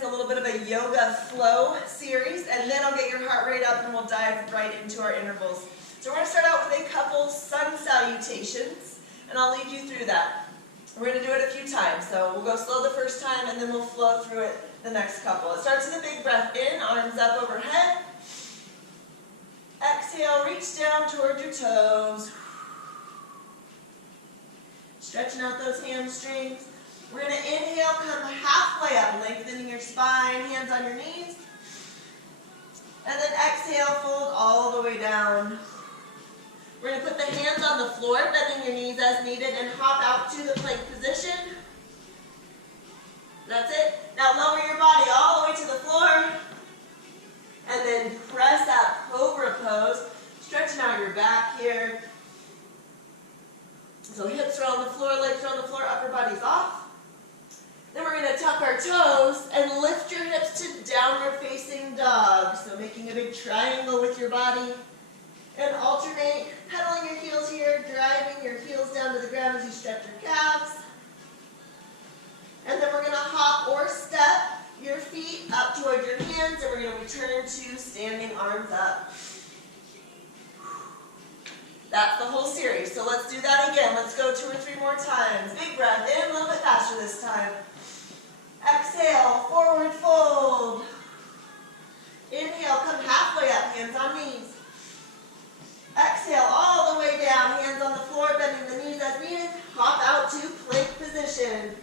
minutes, a little bit of a yoga flow series, and then I'll get your heart rate up and we'll dive right into our intervals. So we're going to start out with a couple sun salutations, and I'll lead you through that. We're going to do it a few times, so we'll go slow the first time and then we'll flow through it the next couple. It starts with a big breath in, arms up overhead. Exhale, reach down toward your toes. Stretching out those hamstrings. We're going to inhale, come halfway up, lengthening your spine, hands on your knees. And then exhale, fold all the way down. We're going to put the hands on the floor, bending your knees as needed, and hop out to the plank position. That's it. Now lower your body all the way to the floor. And then press out, cobra pose, stretching out your back here. So hips are on the floor, legs are on the floor, upper body's off. Then we're going to tuck our toes and lift your hips to downward facing dog. So making a big triangle with your body. And alternate, pedaling your heels here, driving your heels down to the ground as you stretch your calves. And then we're going to hop or step your feet up towards your hands, and we're going to return to standing arms up. That's the whole series. So let's do that again. Let's go 2 or 3 more times. Big breath in, a little bit faster this time. Exhale, forward fold. Inhale, come halfway up, hands on knees. Exhale, all the way down, hands on the floor, bending the knees as needed. Hop out to plank position.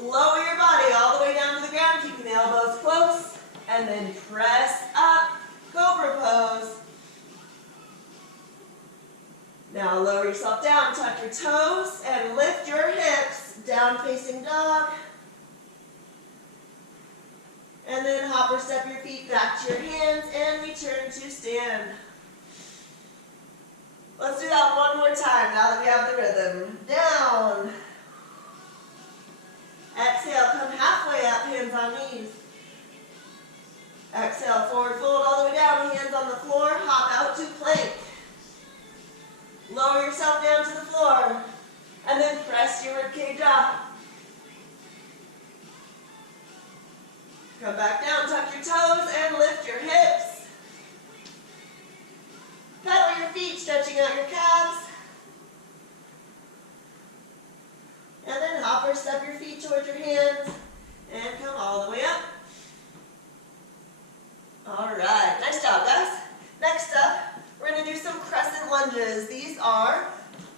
Lower your body all the way down to the ground, keeping the elbows close, and then press up, cobra pose. Now lower yourself down, tuck your toes, and lift your hips, down facing dog. And then hop or step your feet back to your hands and return to stand. Let's do that one more time now that we have the rhythm. Down. Exhale, come halfway up, hands on knees. Exhale, forward fold all the way down, hands on the floor, hop out to plank. Lower yourself down to the floor, and then press your ribcage up. Come back down, tuck your toes, and lift your hips. Pedal your feet, stretching out your calves. And then hop or step your feet towards your hands, and come all the way up. All right, nice job, guys. Next up, we're going to do some crescent lunges. These are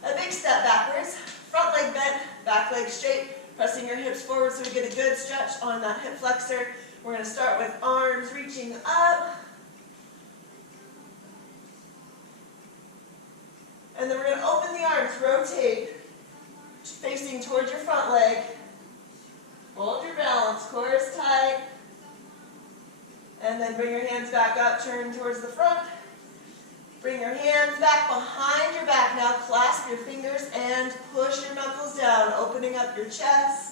a big step backwards, front leg bent, back leg straight, pressing your hips forward so we get a good stretch on that hip flexor. We're going to start with arms reaching up. And then we're going to open the arms, rotate, facing towards your front leg. Hold your balance, core is tight. And then bring your hands back up, turn towards the front. Bring your hands back behind your back. Now clasp your fingers and push your knuckles down, opening up your chest.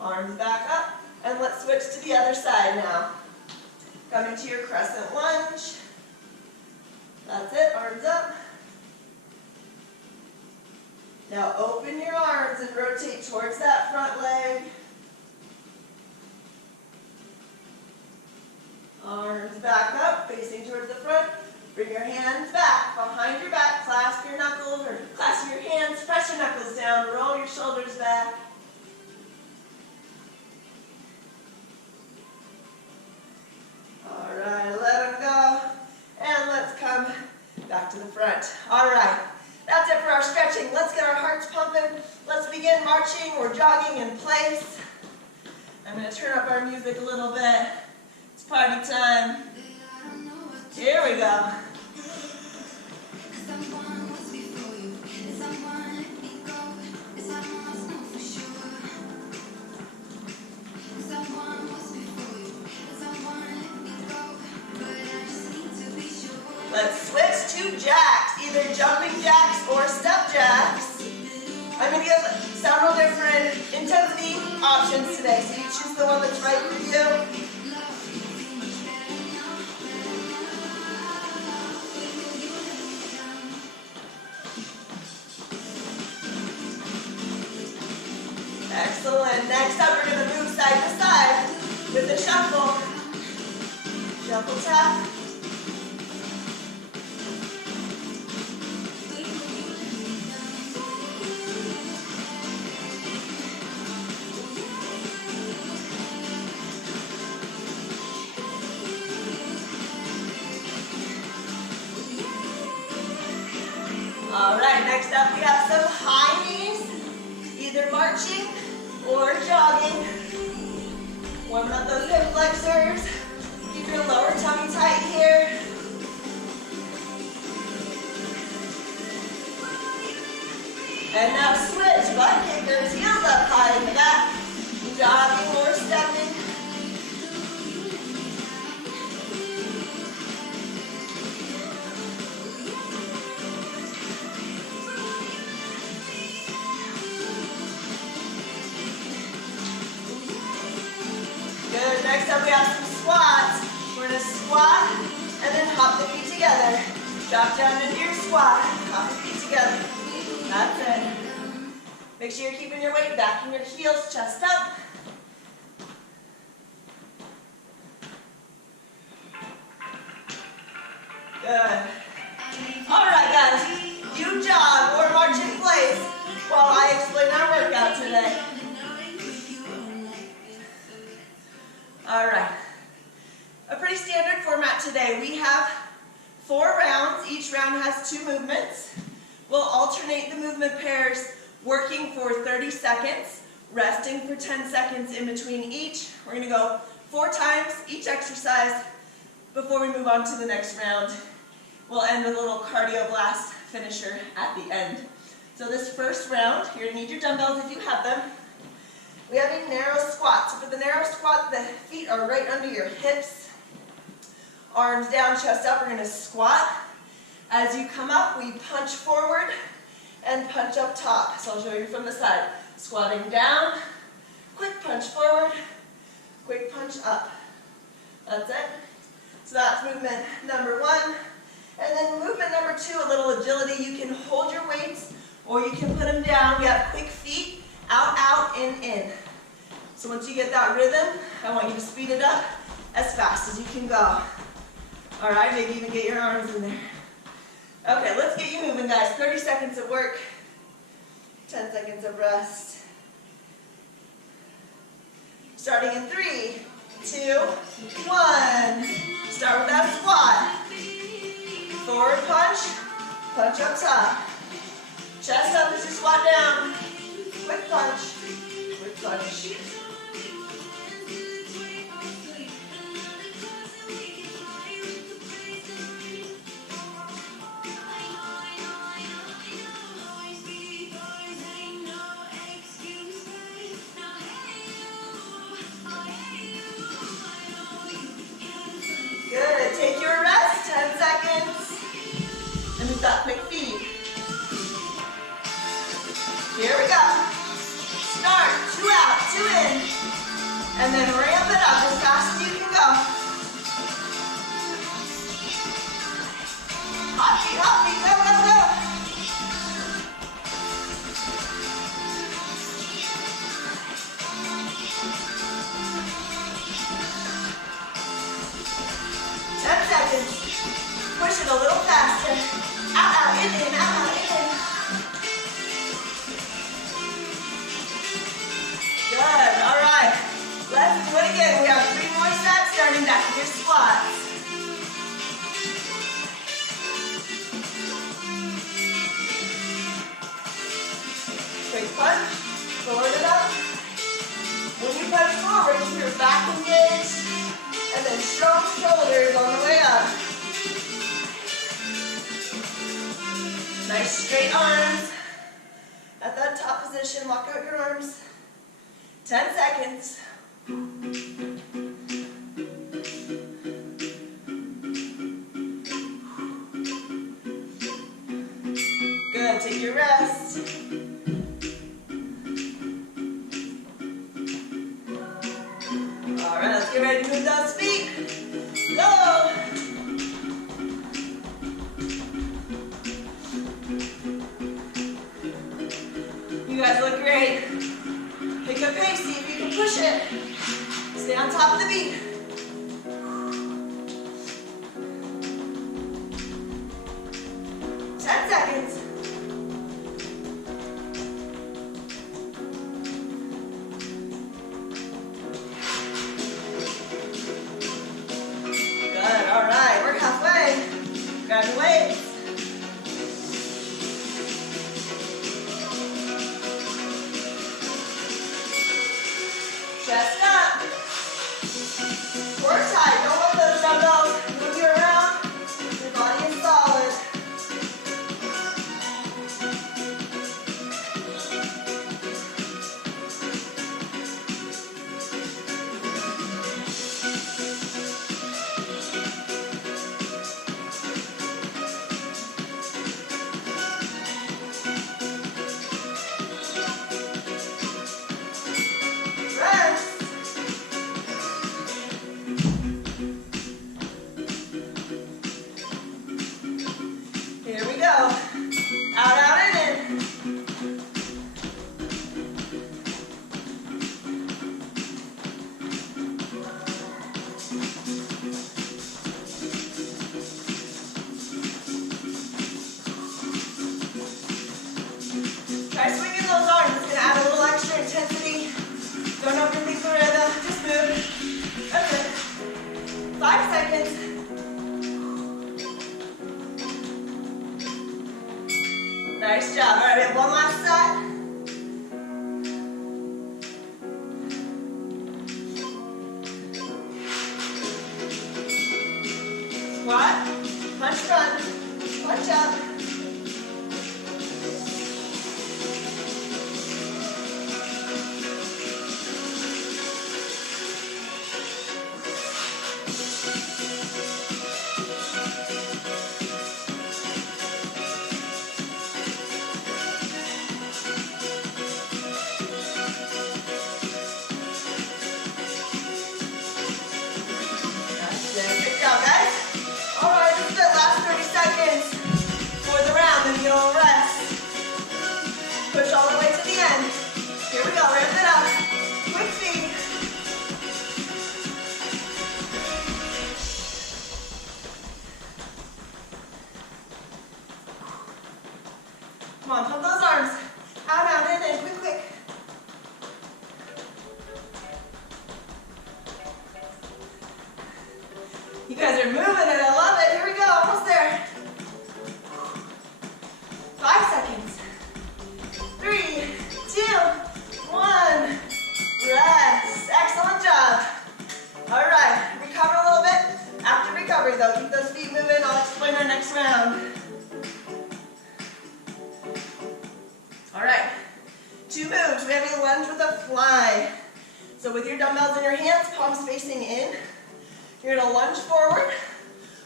Arms back up, and let's switch to the other side now. Coming to your crescent lunge. That's it, arms up. Now open your arms and rotate towards that front leg. Arms back up, facing towards the front. Bring your hands back, behind your back, clasp your knuckles, or clasp your hands, press your knuckles down, roll your shoulders back. All right, let them go. And let's come back to the front. All right, that's it for our stretching. Let's get our hearts pumping. Let's begin marching or jogging in place. I'm going to turn up our music a little bit. It's party time. Here we go. Let's switch to jacks, either jumping jacks or step jacks. I'm going to give several different intensity options today, so you choose the one that's right for you. Excellent. Next up, we're going to move side to side with the shuffle. Shuffle tap. All right, next up we have some high knees, either marching or jogging. Warming up those hip flexors. Keep your lower tummy tight here. And now switch, butt kickers, heels up high and back. Jogging or stepping. Good, next up we have some squats. We're going to squat and then hop the feet together. Drop down into your squat, hop the feet together. That's it. Make sure you're keeping your weight back in your heels, chest up. Good. All right, guys. You jog or march in place while I explain our workout today. All right. A pretty standard format today. We have 4 rounds. Each round has 2 movements. We'll alternate the movement pairs, working for 30 seconds, resting for 10 seconds in between each. We're going to go 4 times each exercise before we move on to the next round. We'll end with a little cardio blast finisher at the end. So this first round, you're going to need your dumbbells if you have them. We have a narrow squat. So for the narrow squat, the feet are right under your hips. Arms down, chest up. We're going to squat. As you come up, we punch forward and punch up top. So I'll show you from the side. Squatting down, quick punch forward, quick punch up. That's it. So that's movement number 1. And then movement number 2, a little agility. You can hold your weights or you can put them down. We have quick feet, out, out, in. So once you get that rhythm, I want you to speed it up as fast as you can go. All right, maybe even get your arms in there. Okay, let's get you moving, guys. 30 seconds of work, 10 seconds of rest. Starting in 3, 2, 1. Start with that squat. Forward punch, punch up top. Chest up as you squat down. Quick punch, quick punch. Good, take your rest, 10 seconds. And we've got quick feet. Here we go. Start, 2 out, 2 in. And then ramp it up as fast as you can go. Hop feet, go, go, go. Push it a little faster. Out, out, in, out, out, in. Good, all right. Let's do it again. We have 3 more sets, starting back with your squats. Quick punch, forward it up. When you punch forward, keep your back engaged, and then strong shoulders on the way up. Nice straight arms. At that top position, lock out your arms. 10 seconds. Good, take your rest. All right, let's get ready to move those feet. Go. You guys look great. Pick up Push it. Stay on top of the beat. Seconds. Good, all right, we're halfway. Grab your weights. Chest up. Core tight, don't let those dumbbells move you around. Your body is solid. Here we go. Out, out, and in. Try swinging those arms. It's going to add a little extra intensity. Don't overthink the rhythm. Just move. That's it. 5 seconds. Nice job. All right, we have one last set. Squat, punch front, punch up. Good job, guys. All right, this is the last 30 seconds for the round, and you'll rest. Push all the way to the end. Here we go, ramp it up. Quick feet. Come on, pump those arms. Out, out, in, quick, quick. You guys are moving it, I love it. Here we go, almost there. 5 seconds. 3, 2, 1. Rest. Excellent job. All right, recover a little bit. After recovery though, keep those feet moving. I'll explain our next round. All right, 2 moves. We're having a lunge with a fly. So with your dumbbells in your hands, palms facing in, you're going to lunge forward,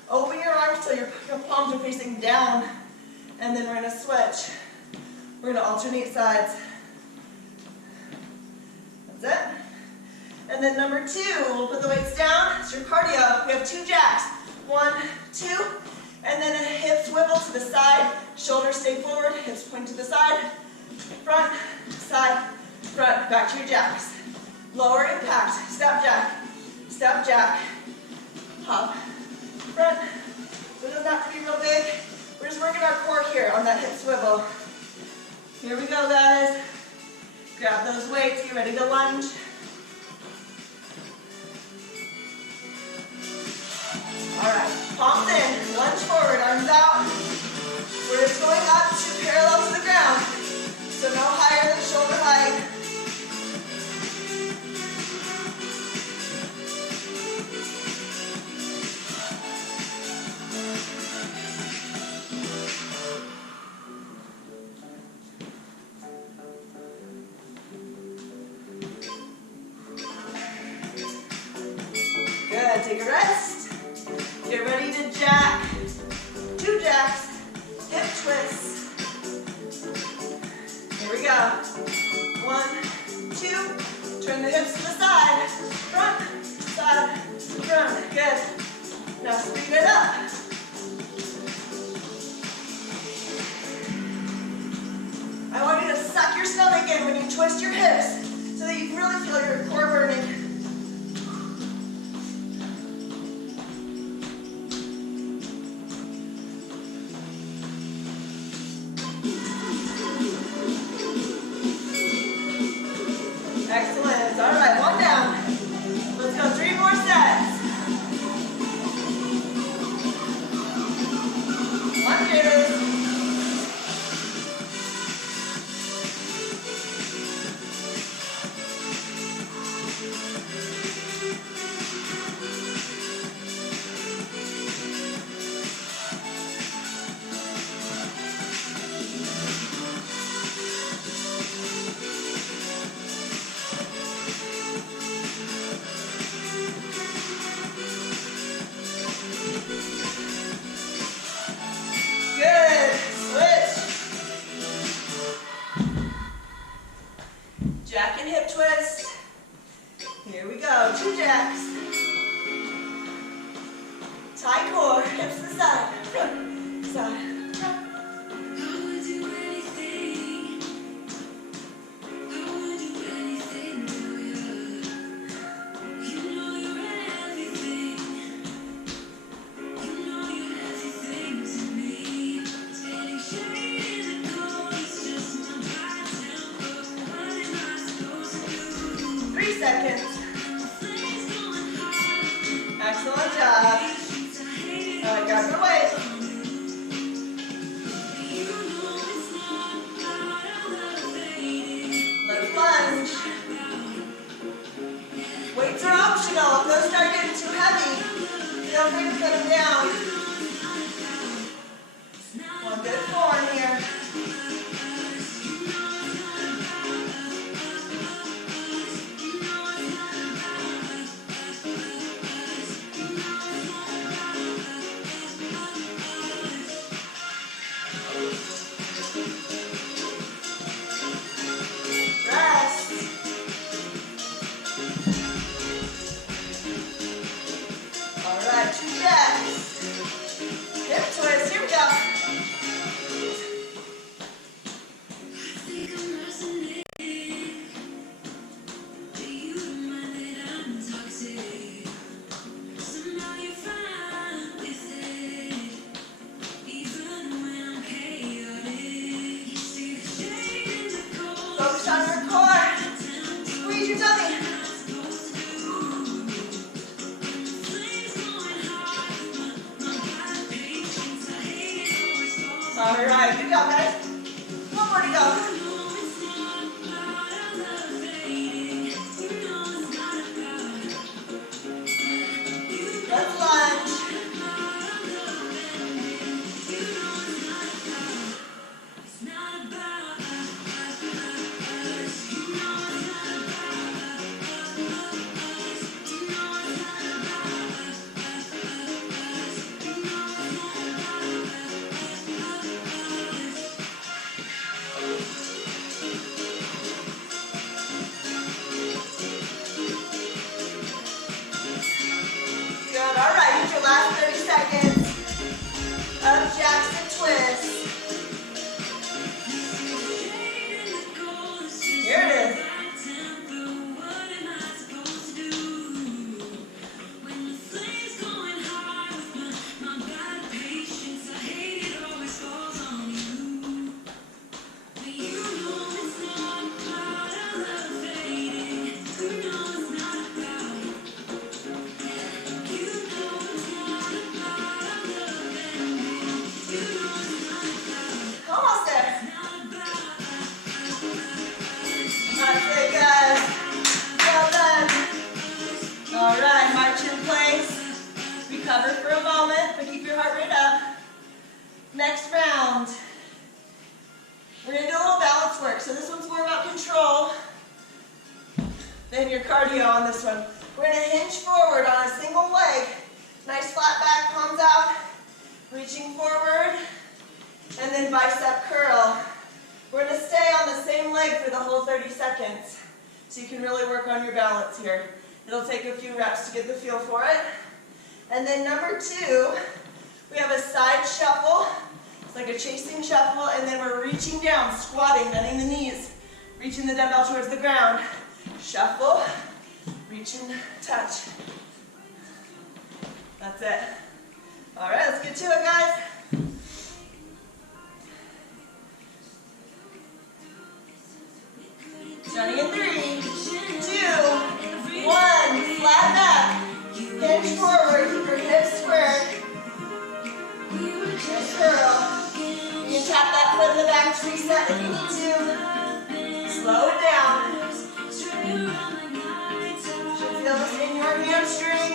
open your arms till your palms are facing down, and then we're going to switch. We're going to alternate sides. That's it. And then number 2, we'll put the weights down. It's your cardio. We have 2 jacks. 1, 2, and then a hip swivel to the side. Shoulders stay forward, hips point to the side. Front, side, front. Back to your jacks. Lower impact. Step jack, hop, front. So it doesn't have to be real big. We're just working our core here on that hip swivel. Here we go, guys. Grab those weights, get ready to lunge. All right, palms in, lunge forward, arms out. We're just going up to parallel to the ground. So no higher than shoulder height. Good, take a rest. Get ready to jack. 2 jacks, hip twists. Here we go. 1, 2, turn the hips to the side. Front, side, front. Good. Now speed it up. I want you to suck your stomach in when you twist your hips so that you really feel your core side. Excellent job. All right, grab your weight. Let's lunge. Weights are optional. If those start getting too heavy, feel free to put them down. One good form here. Focus on your core. Squeeze your tummy. All right, good job, guys. One more to go. Let's lunge. Good, all right, here's your last 30 seconds of Jackson twist. Here it is. Recover for a moment, but keep your heart rate up. Next round, we're going to do a little balance work. So this one's more about control than your cardio on this one. We're going to hinge forward on a single leg. Nice flat back, palms out, reaching forward, and then bicep curl. We're going to stay on the same leg for the whole 30 seconds, so you can really work on your balance here. It'll take a few reps to get the feel for it. And then number 2, we have a side shuffle. It's like a chasing shuffle, and then we're reaching down, squatting, bending the knees, reaching the dumbbell towards the ground. Shuffle, reach and touch. That's it. All right, let's get to it, guys. Starting in 3, 2, 1, flat back. Hinge forward, keep your hips squared. Just curl. You can tap that foot in the back to reset if you need to. Slow it down. Should feel this in your hamstring.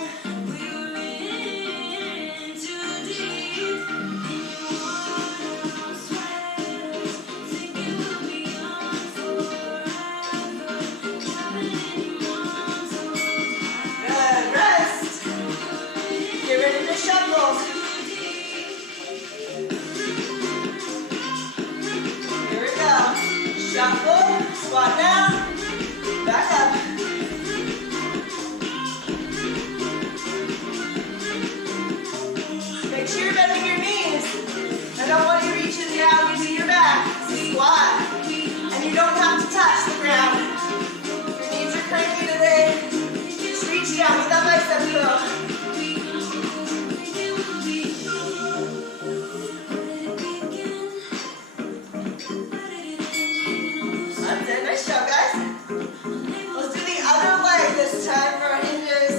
Shuffle, squat down, back up. Make sure you're bending your knees. girl. That's it. Nice job, guys. Let's do the other leg this time for our hinges.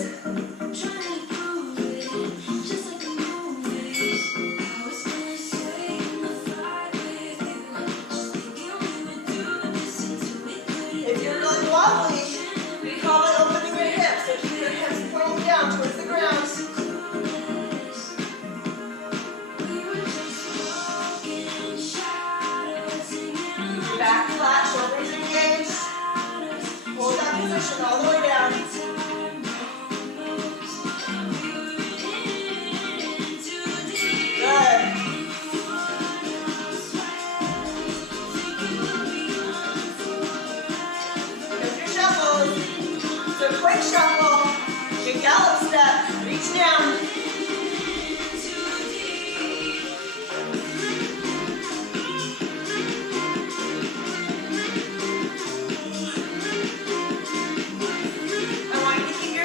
If you're really wobbly, we call it opening your hips. So keep your hips pointing down towards the ground. Back flat, shoulders engaged. Hold that position all the way down. Good. There's your shuffles. So quick shuffle. Your gallop step. Reach down.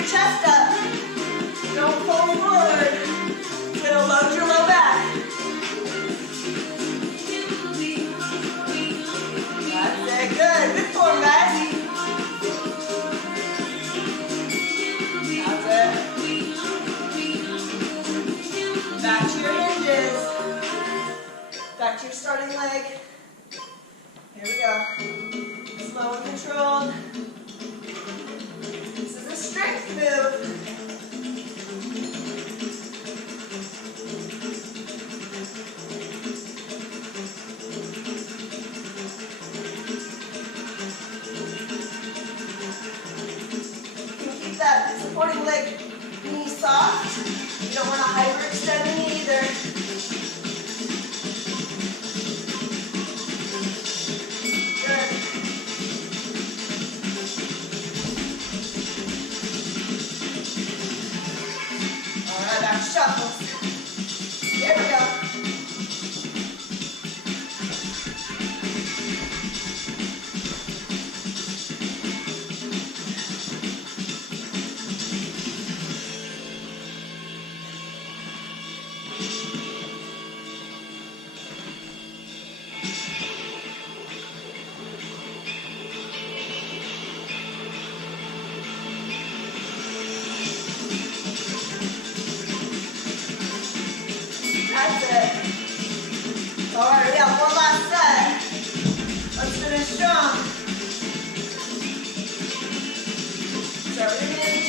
Chest up. Don't pull forward. It's going to load your low back. That's it. Good. Good form, guys. That's it. Back to your hinges. Back to your starting leg. Here we go. Slow and controlled. Strength move. You can keep that supporting leg knee soft. You don't want to hyperextend the knee either. Shuffles. Here we go. That's it. All right, we got one last set. Let's finish strong. Start with your hinge.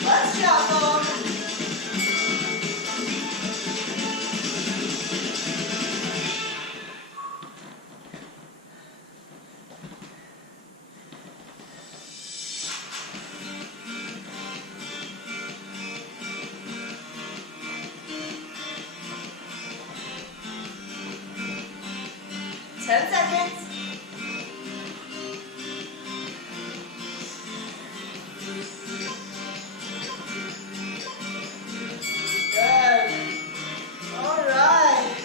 Let's shuffle. 10 seconds. Good. All right.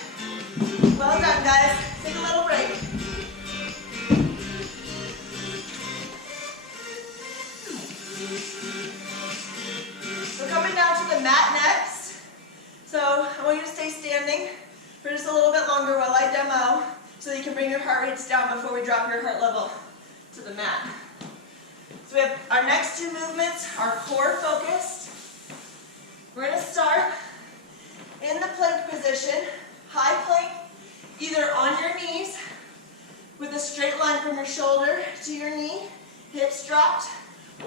Well done, guys. Take a little break. We're coming down to the mat next. So I want you to stay standing for just a little bit longer while I demo, so that you can bring your heart rates down before we drop your heart level to the mat. So we have our next two movements are core focused. We're going to start in the plank position, high plank, either on your knees with a straight line from your shoulder to your knee, hips dropped,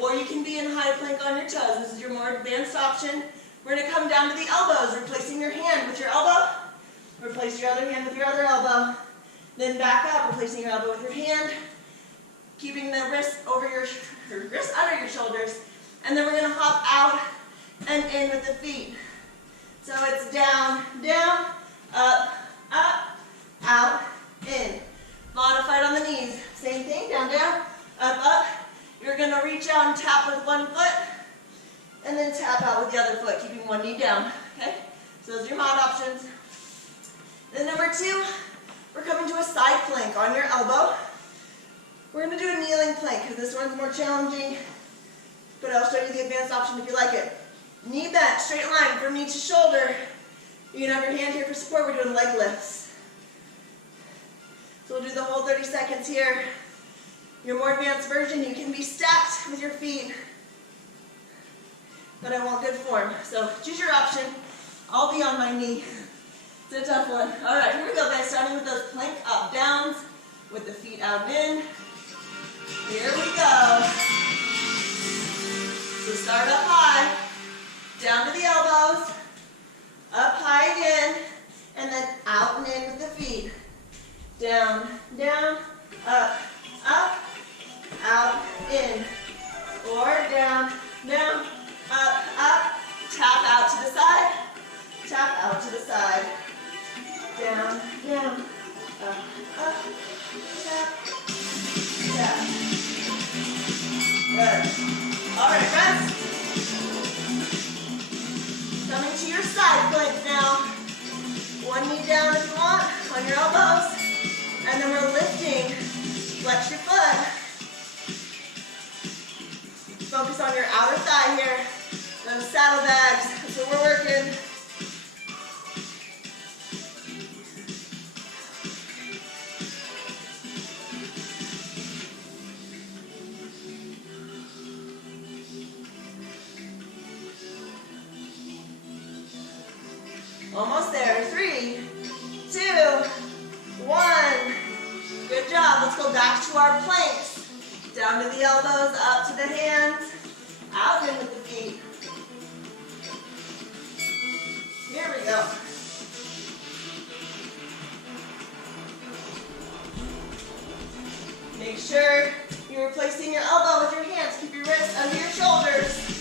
or you can be in high plank on your toes. This is your more advanced option. We're going to come down to the elbows, replacing your hand with your elbow. Replace your other hand with your other elbow. Then back up, replacing your elbow with your hand, keeping the wrist over your wrist under your shoulders, and then we're going to hop out and in with the feet. So it's down, down, up, out, in. Modified on the knees. Same thing, down, down, up. You're going to reach out and tap with one foot, and then tap out with the other foot, keeping one knee down. Okay? So those are your mod options. Then number 2, we're coming to a side plank on your elbow. We're going to do a kneeling plank because this one's more challenging, but I'll show you the advanced option if you like it. Knee bent, straight line from knee to shoulder. You can have your hand here for support. We're doing leg lifts. So we'll do the whole 30 seconds here. Your more advanced version, you can be stacked with your feet, but I want good form. So choose your option. I'll be on my knee. It's a tough one. All right, here we go, guys. Starting with those plank up downs with the feet out and in. Here we go. So start up high, down to the elbows, up high again, and then out and in with the feet. Down, down, up, out, in. Or down, down, up, tap out to the side, tap out to the side. Down, down, up, tap, tap. Good. All right, rest. Coming to your side plank now. One knee down if you want, on your elbows. And then we're lifting. Flex your foot. Focus on your outer thigh here. Those saddlebags. That's what we're working. Almost there. 3, 2, 1. Good job. Let's go back to our planks. Down to the elbows, up to the hands, out in with the feet. Here we go. Make sure you're replacing your elbow with your hands. Keep your wrists under your shoulders.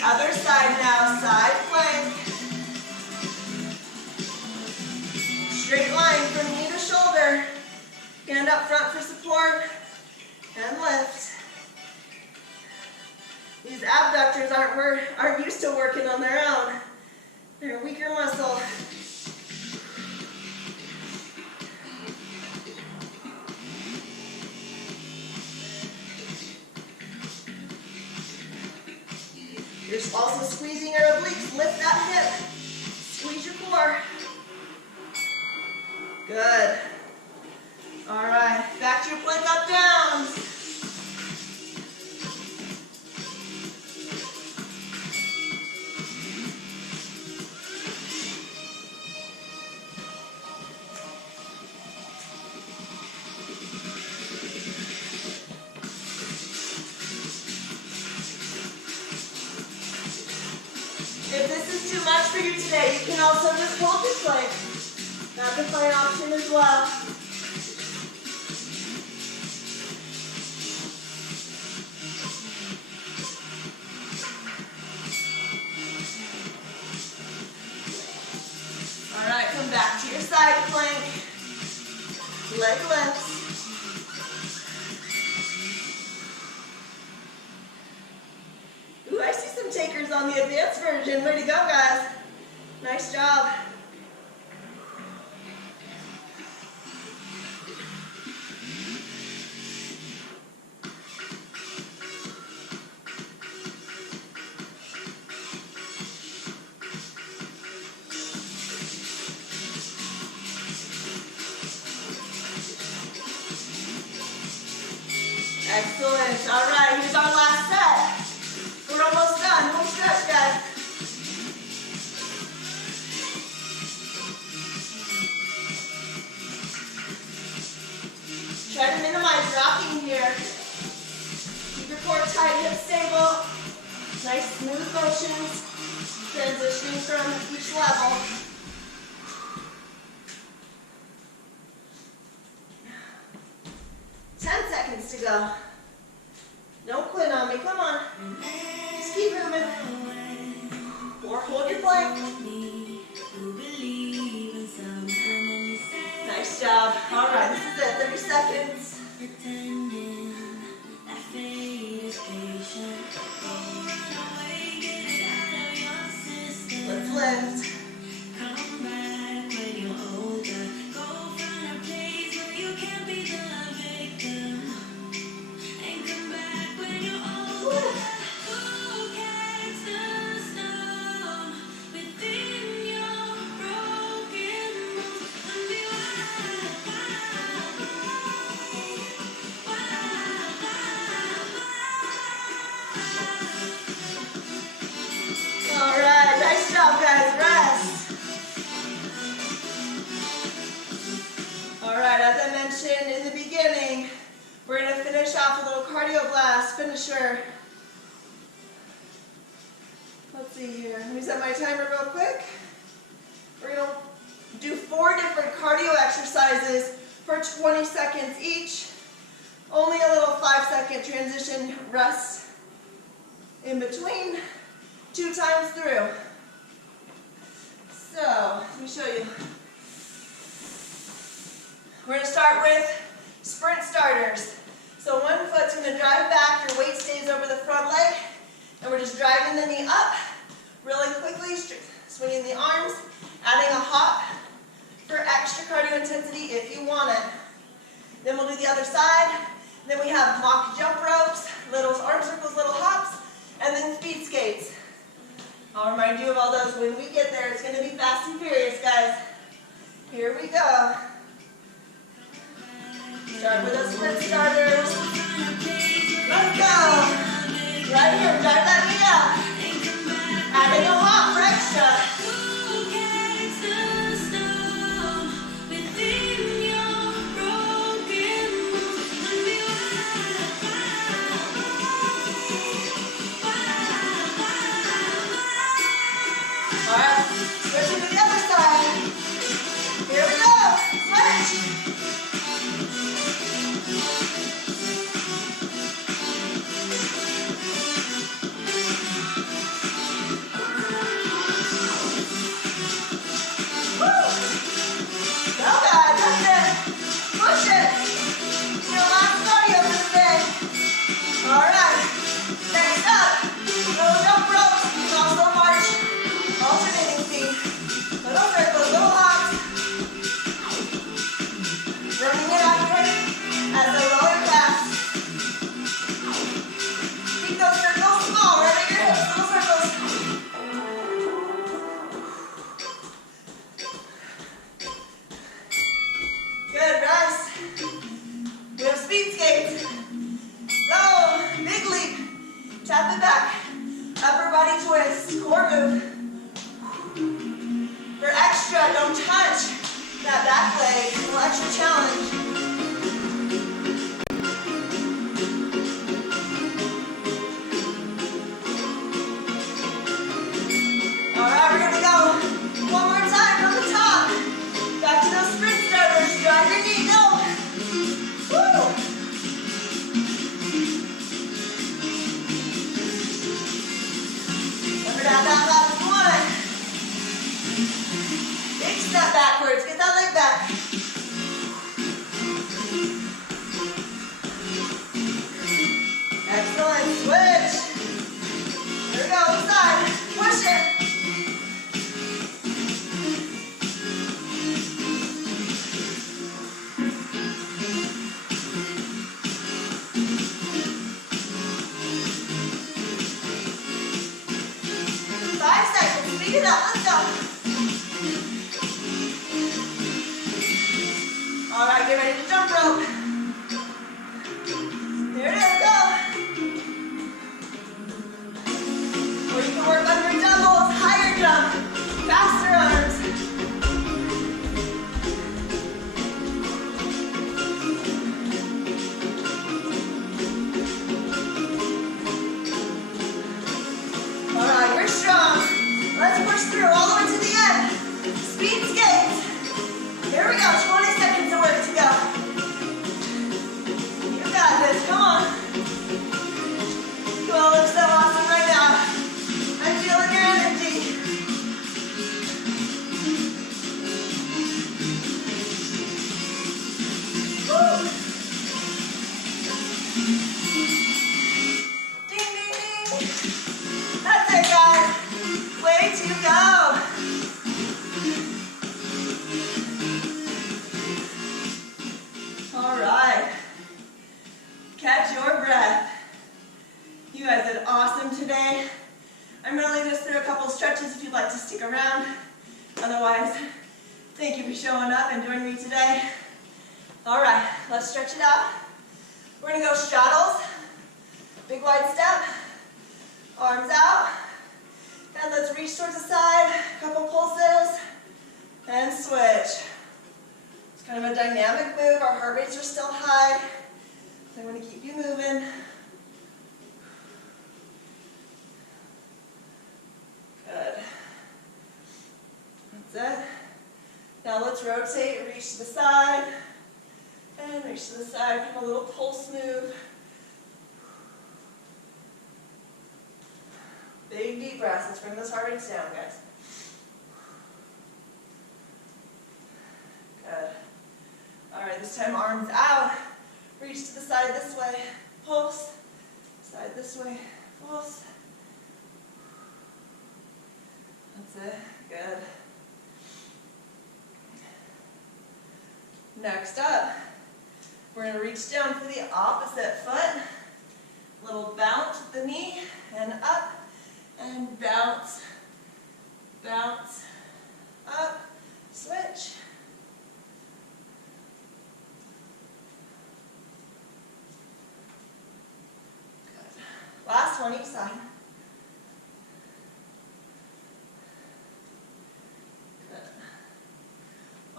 Other side now, side plank. Straight line from knee to shoulder. Hand up front for support and lift. These abductors aren't used to working on their own. They're a weaker muscle. You're also squeezing your obliques. Lift that hip. Squeeze your core. Good. All right. Back to your plank up downs. If this is too much for you today, you can also just hold this plank. That's a fine option as well. All right, come back to your side plank. Leg lifts. Ooh, I see some takers on the advanced version. Way to go, guys. Nice job. Excellent. All right, here's our last set. We're almost done. Home stretch, guys. Try to minimize rocking here. Keep your core tight, hips stable. Nice smooth motions. Transitioning from each level. 10 seconds to go. Don't quit on me, come on. Just keep moving. Or hold your plank. Nice job. All right, this is it, 30 seconds. Let's lift. In the beginning, we're going to finish off a little cardio blast finisher. Let's see here. Let me set my timer real quick. We're going to do 4 different cardio exercises for 20 seconds each. Only a little 5-second transition rest in between, 2 times through. So, let me show you. We're going to start with sprint starters. So one foot's going to drive back, your weight stays over the front leg, and we're just driving the knee up really quickly, swinging the arms, adding a hop for extra cardio intensity if you want it. Then we'll do the other side. Then we have mock jump ropes, little arm circles, little hops, and then speed skates. I'll remind you of all those when we get there. It's going to be fast and furious, guys. Here we go. Start with those sprint starters. Let's go. Right here, drive that knee up. Adding a hop for extra. All right, switching to the other side. Here we go. Switch. skates. Here we go, 20 seconds of work to go. You got this, come on. You all look so awesome right now. I'm feeling your energy. Woo. Ding, ding, ding. That's it, guys. Way to go. All right. Catch your breath. You guys did awesome today. I'm going to leave us through a couple stretches if you'd like to stick around. Otherwise, thank you for showing up and joining me today. All right, let's stretch it out. We're going to go straddles. Big wide step. Arms out. And let's reach towards the side. Couple pulses. And switch. It's kind of a dynamic move. Our heart rates are still high. So I'm going to keep you moving. Good. That's it. Now let's rotate, reach to the side, and reach to the side. Kind of a little pulse move. Big deep breaths. Let's bring those heart rates down, guys. Good. All right, this time arms out. Reach to the side this way. Pulse. Side this way. Pulse. That's it. Good. Next up, we're going to reach down for the opposite foot. Little bounce with the knee and up and bounce. Bounce. Up. Switch. Good. Last one each side.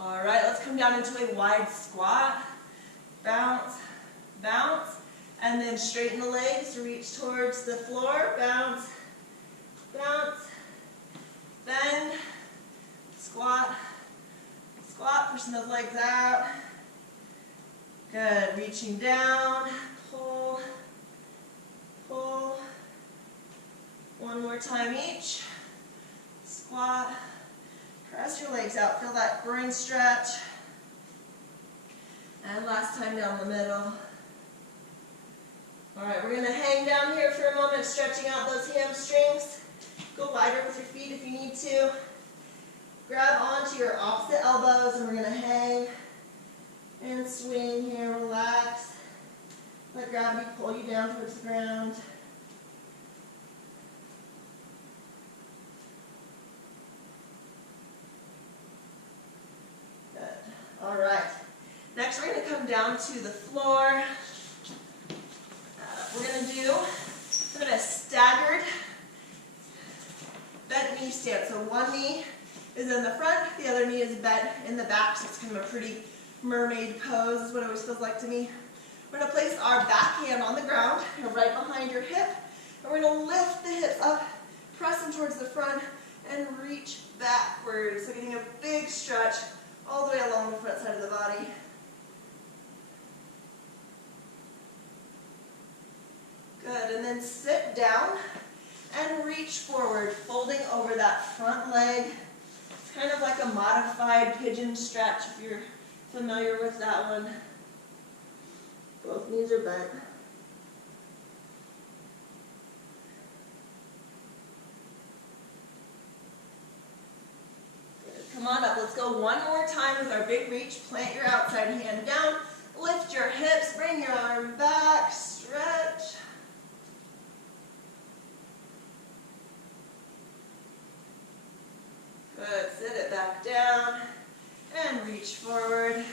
All right, let's come down into a wide squat. Bounce, bounce, and then straighten the legs to reach towards the floor. Bounce, bounce, bend, squat, squat, pushing those legs out. Good, reaching down, pull, pull. One more time each. Squat. Press your legs out, feel that groin stretch. And last time down the middle. All right, we're going to hang down here for a moment, stretching out those hamstrings. Go wider with your feet if you need to. Grab onto your opposite elbows, and we're going to hang and swing here, relax. Let gravity pull you down towards the ground. All right, next we're going to come down to the floor. We're going to do a staggered bent knee stance. So one knee is in the front, the other knee is bent in the back. So it's kind of a pretty mermaid pose is what it always feels like to me. We're going to place our back hand on the ground, right behind your hip. And we're going to lift the hips up, press them towards the front, and reach backwards. So getting a big stretch all the way along the front side of the body. Good, and then sit down and reach forward, folding over that front leg. It's kind of like a modified pigeon stretch if you're familiar with that one. Both knees are bent. Come on up, let's go one more time with our big reach. Plant your outside hand down, lift your hips, bring your arm back, stretch. Good, sit it back down and reach forward.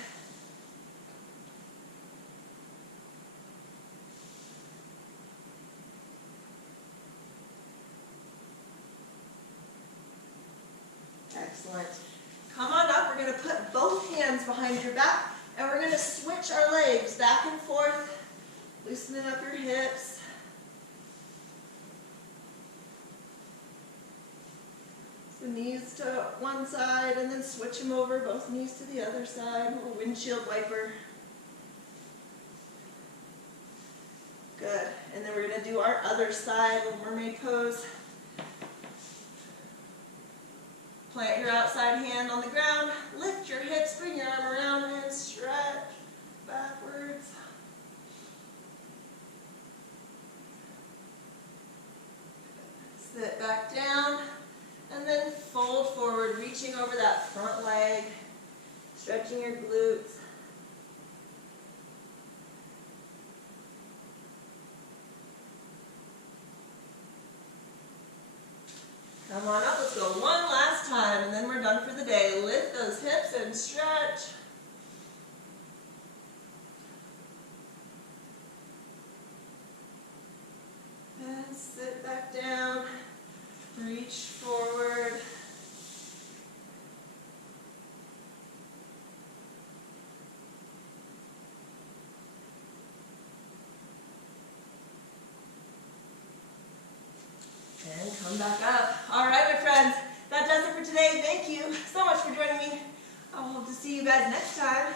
Excellent. Come on up, we're going to put both hands behind your back, and we're going to switch our legs back and forth, loosening up your hips. the knees to one side and then switch them over, both knees to the other side, a little windshield wiper. Good. And then we're going to do our other side, little mermaid pose. Plant your outside hand on the ground, lift your hips, bring your arm around and stretch backwards. Sit back down and then fold forward, reaching over that front leg, stretching your glutes. Come on up, let's go one last time and then we're done for the day. Lift those hips and stretch. And sit back down, reach forward. And come back up. All right, my friends, that does it for today. Thank you so much for joining me. I will hope to see you guys next time.